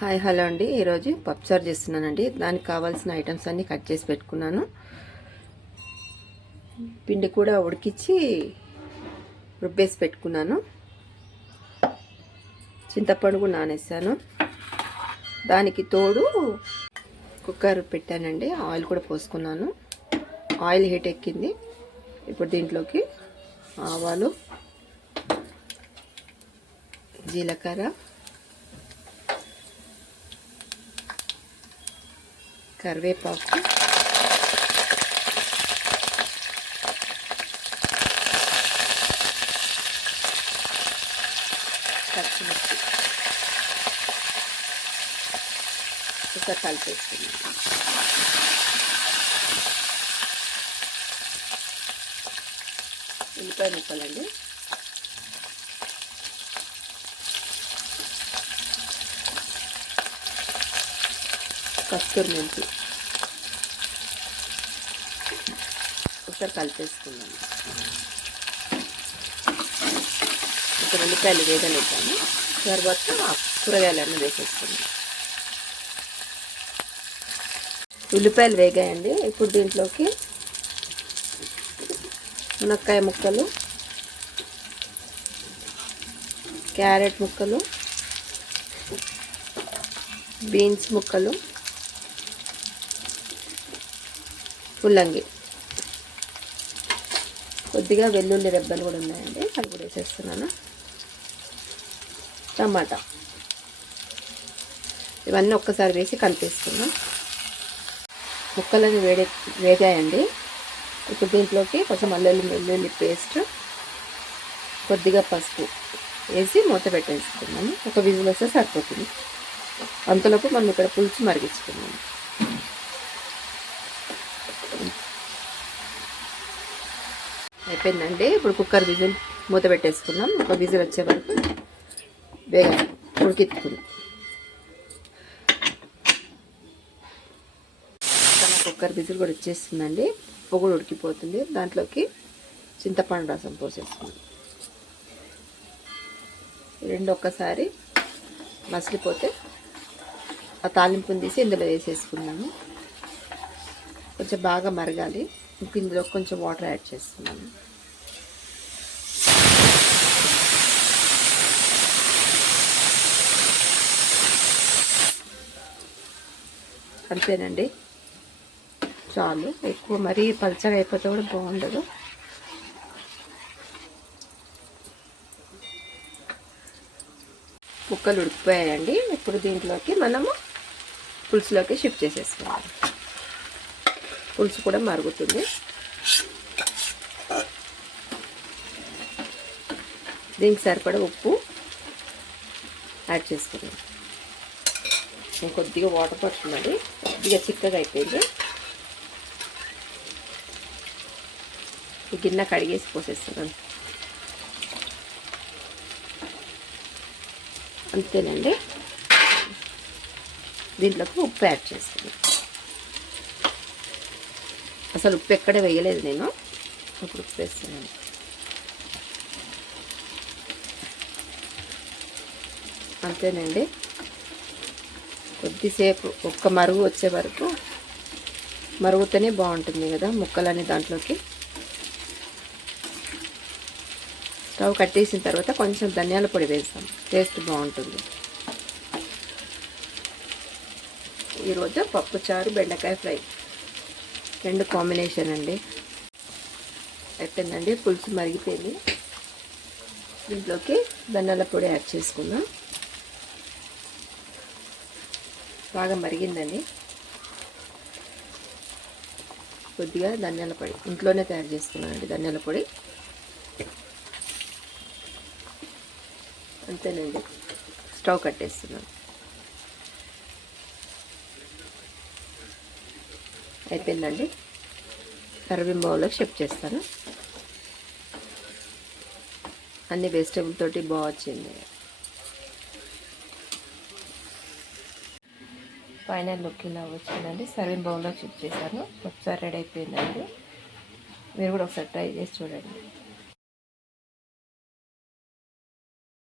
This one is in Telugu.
హాయ్ హలో అండి. ఈరోజు పప్పుచారు చేస్తున్నానండి. దానికి కావాల్సిన ఐటమ్స్ అన్నీ కట్ చేసి పెట్టుకున్నాను. పిండి కూడా ఉడికించి రుబ్బేసి పెట్టుకున్నాను. చింతపండు కూడా నానేసాను. దానికి తోడు కుక్కర్ పెట్టానండి. ఆయిల్ కూడా పోసుకున్నాను. ఆయిల్ హీట్ ఎక్కింది. ఇప్పుడు దీంట్లోకి ఆవాలు, జీలకర్ర, కరివేపాకు, పచ్చిమిర్చి ఇంకా కలిపేస్తుంది. ఉల్లిపాయ ముక్కలండి. కస్తూరి మెంతి ఒకసారి కలిపేసుకున్నాను. ఒక ఉల్లిపాయలు వేగనిద్దాము. తర్వాత కూరగాయలన్నీ వేసేసుకున్నాను. ఉల్లిపాయలు వేగాయండి. ఇప్పుడు దీంట్లోకి మునక్కాయ ముక్కలు, క్యారెట్ ముక్కలు, బీన్స్ ముక్కలు, ముల్లంగి, కొద్దిగా వెల్లుల్లి రెబ్బలు కూడా ఉన్నాయండి, అవి కూడా వేసేస్తున్నాను. టమాటా, ఇవన్నీ ఒక్కసారి వేసి కలిపేస్తున్నాం. ముక్కలని వేగాయండి. ఇప్పుడు దీంట్లోకి కొంచెం వెల్లుల్లి పేస్ట్, కొద్దిగా పసుపు వేసి మూత పెట్టేసుకున్నాము. ఒక విజిల్ వస్తే సరిపోతుంది. అంతలోపు మనం ఇక్కడ పులుసు మరిగించుకున్నాము. అయిపోయిందండి. ఇప్పుడు కుక్కర్ విజిల్ మూత పెట్టేసుకున్నాం. ఒక విజిల్ వచ్చే వరకు వేగాలి, ఉడికించుకుందాం. కుక్కర్ విజిల్ కూడా వచ్చేస్తుందండి. ఉప్పు కూడా ఉడికిపోతుంది. దాంట్లోకి చింతపండు రసం పోసేసుకుందాం. రెండు ఒక్కసారి మసిలిపోతే ఆ తాలింపుని తీసి ఇందులో వేసేసుకున్నాము. కొంచెం బాగా మరగాలి. ఇందులో కొంచెం వాటర్ యాడ్ చేస్తున్నాను. అంతేనండి, చాలు. ఎక్కువ మరీ పలచగా అయిపోతే కూడా బాగుండదు. ముక్కలు ఉడికిపోయాయండి. ఇప్పుడు దీంట్లోకి మనము పులుసులోకి షిఫ్ట్ చేసేసుకోవాలి. పులుసు కూడా మరుగుతుంది. దీనికి సరిపడా ఉప్పు యాడ్ చేసుకున్నాం. కొద్దిగా వాటర్ పడుతుందండి, కొద్దిగా చిక్కగా అయిపోయింది. ఈ గిన్నె కడిగేసి పోసేస్తున్నాను. అంతేనండి. దీంట్లోకి ఉప్పు యాడ్ చేసుకున్నాను. అసలు ఉప్పు ఎక్కడ వేయలేదు నేను, ఇప్పుడు ఉప్పు వేస్తున్నాను. అంతేనండి. కొద్దిసేపు ఒక్క మరుగు వచ్చే వరకు మరుగుతూనే బాగుంటుంది కదా ముక్కలని. దాంట్లోకి స్టవ్ కట్టేసిన తర్వాత కొంచెం ధనియాల పొడి వేస్తాం, టేస్ట్ బాగుంటుంది. ఈరోజు పప్పుచారు, బెండకాయ ఫ్రై రెండు కాంబినేషన్ అండి. అయిపోయిందండి. పులుసు మరిగిపోయింది. దీంట్లోకి ధనియాల పొడి యాడ్ చేసుకుందాం. బాగా మరిగిందండి. కొద్దిగా ధనియాల పొడి ఇంట్లోనే తయారు చేసుకున్నానండి. ధనియాల పొడి అంతేనండి. స్టవ్ కట్టేస్తున్నాను. అయిపోయిందండి. సర్వింగ్ బౌల్లోకి షిఫ్ట్ చేస్తాను. అన్ని వెజిటేబుల్ తోటి బాగా వచ్చింది. ఫైనల్ లుక్ ఇలా వచ్చిందండి. సర్వింగ్ బౌల్లో షిఫ్ట్ చేశాను. ఒకసారి రెడీ అయిపోయిందండి. మీరు కూడా ఒకసారి ట్రై చేసి చూడండి.